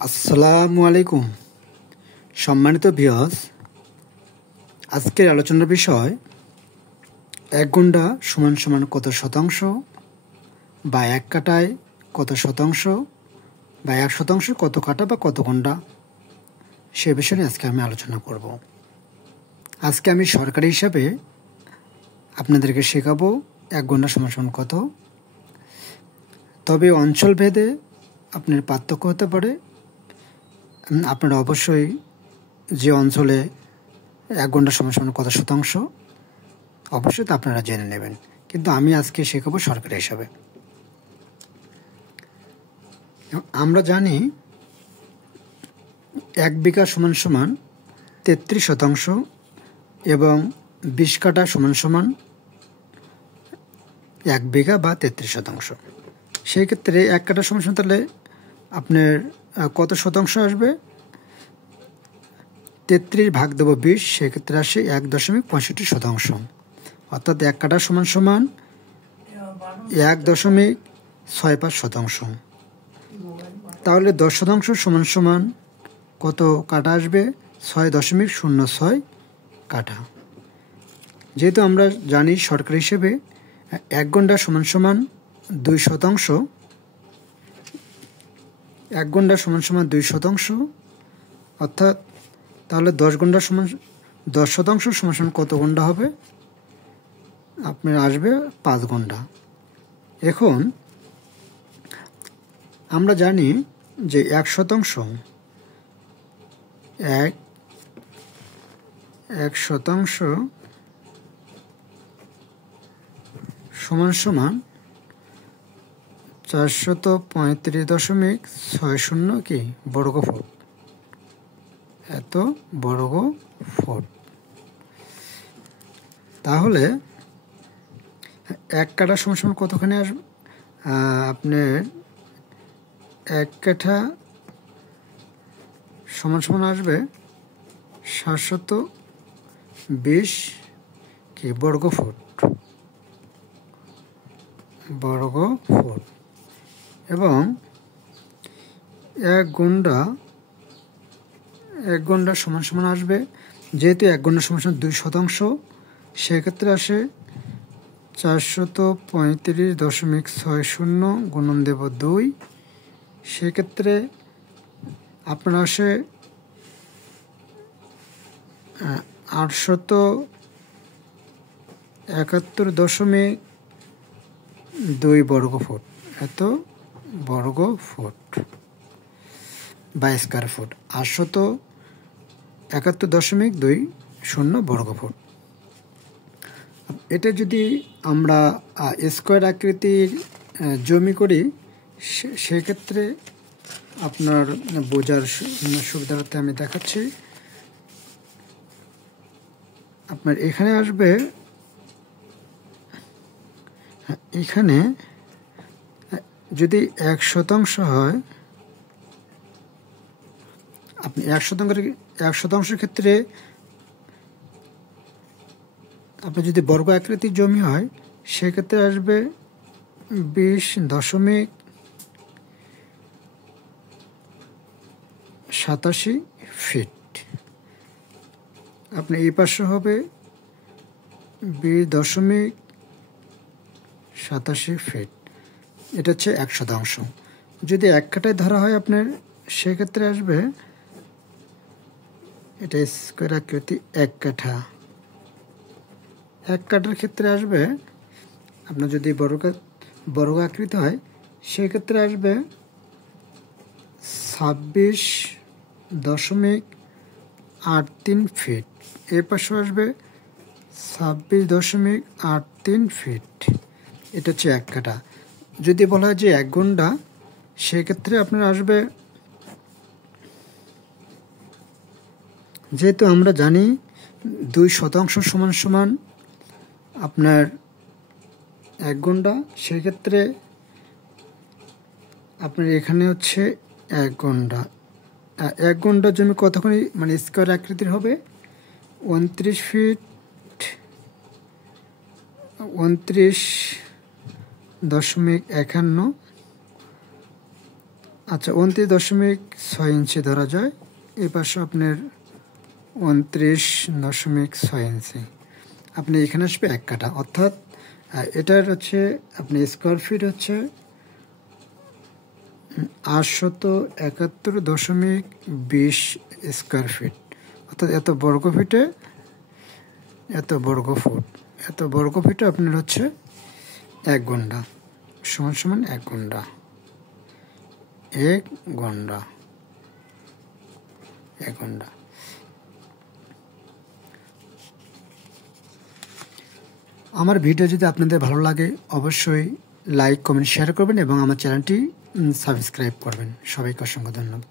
আসসালামু আলাইকুম সম্মানিত ভিউয়ার্স, আজকের আলোচনার বিষয় 1 গুণ্টা সমান সমান কত শতাংশ, বা 1 কাঠায় কত শতাংশ, বা 1 শতাংশ কত কাঠা বা কত গুণ্টা, সে বিষয়ে আজকে আমি আলোচনা করব। আজকে আমি সরকারি হিসাবে আপনাদেরকে শেখাবো 1 গুণ্টা সমান সমান কত। তবে অঞ্চল ভেদে আপনার পার্থক্য হতে পারে। আপনারা অবশ্যই যে অঞ্চলে 1 গুণ্টা সমান সমান কত শতাংশ, অবশ্যই তা আপনারা জেনে নেবেন, কিন্তু আমি আজকে শেখাবো সরকারি হিসাবে। আমরা জানি 1 বিঘা সমান সমান 33 শতাংশ এবং 20 কাঠা সমান সমান 1 বিঘা বা 33 শতাংশ। সেই ক্ষেত্রে 1 কাঠা সমান সমান তাহলে আপনার কত শতাংশ আসবে? 33 ভাগ দেবো 20, সেক্ষেত্রে আসে 1.65 শতাংশ। অর্থাৎ 1 কাঠা সমান সমান 1.65 শতাংশ। তাহলে 10 শতাংশ সমান সমান কত কাঠা আসবে? 6.06 কাঠা। যেহেতু আমরা জানি সরকারি হিসেবে 1 গুণ্টা সমান সমান 2 শতাংশ, 1 গুণ্টা সমান সমান 2 শতাংশ, অর্থাৎ তাহলে 10 গুণ্টা সমান 10 শতাংশ সমান সমান কত গুণ্টা হবে? আপনার আসবে 5 গুণ্টা। এখন আমরা জানি যে 1 শতাংশ সমান সমান 435.60 কি বর্গ ফুট, এত বর্গ ফুট। তাহলে 1 কাঠা সমান সমান কতখানি আসবে? আপনার 1 কাঠা সমান সমান আসবে 720 কি বর্গ ফুট, এবং 1 গুণ্টা সমান সমান আসবে, যেহেতু 1 গুণ্টা সমান সমান 2 শতাংশ, সেক্ষেত্রে আসে 435.60 গুণন দেব 2, সেক্ষেত্রে আপনার আসে 871.2 বর্গ ফুট, এত বর্গ ফুট বা স্কয়ার ফুট, 871.20 বর্গ ফুট। এটা যদি আমরা স্কয়ার আকৃতির জমি করি, সেক্ষেত্রে আপনার বোঝার সুবিধার্থে আমি দেখাচ্ছি। আপনার এখানে আসবে, এখানে যদি 1 শতাংশ হয়, আপনি 1 শতাংশের ক্ষেত্রে আপনার যদি বর্গ আকৃতির জমি হয়, সেক্ষেত্রে আসবে 20.87 ফিট। আপনার এই পাশে হবে 20.87 ফিট। এটা হচ্ছে 1 শতাংশ। যদি 1 কাঠায় ধরা হয় আপনার, সেক্ষেত্রে আসবে, এটা স্কয়ার আকৃতি 1 কাঠা। 1 কাঠার ক্ষেত্রে আসবে, আপনার যদি বর্গ আকৃতি হয়, সেক্ষেত্রে আসবে 26.83 ফিট। এর পাশে আসবে 26.83 ফিট। এটা হচ্ছে 1 কাঠা। যদি বলা হয় যে 1 গুণ্টা, সেক্ষেত্রে আপনার আসবে, যেহেতু আমরা জানি 2 শতাংশ সমান সমান আপনার 1 গুণ্টা, সেক্ষেত্রে আপনার এখানে হচ্ছে 1 গুণ্টা। 1 গুণ্টার জমি কতখানি মানে স্কয়ার আকৃতির হবে? 29 ফিট, 29.51 আচ্ছা 29.6 ইঞ্চি ধরা যায়, এই পাশে আপনার 29.6 ইঞ্চি। আপনি এখানে আসবে 1 কাঠা, অর্থাৎ এটার হচ্ছে আপনি স্কোয়ার ফিট হচ্ছে 871.20 স্কোয়ার ফিট, অর্থাৎ এত বর্গ ফিটে এত বর্গ ফিটে আপনার হচ্ছে 1 ঘন্টা সমান 1 ঘন্টা। 1 ঘন্টা আমার ভিডিও যদি আপনাদের ভালো লাগে অবশ্যই লাইক, কমেন্ট, শেয়ার করবেন এবং আমার চ্যানেলটি সাবস্ক্রাইব করবেন। সবাইকে অসংখ্য ধন্যবাদ।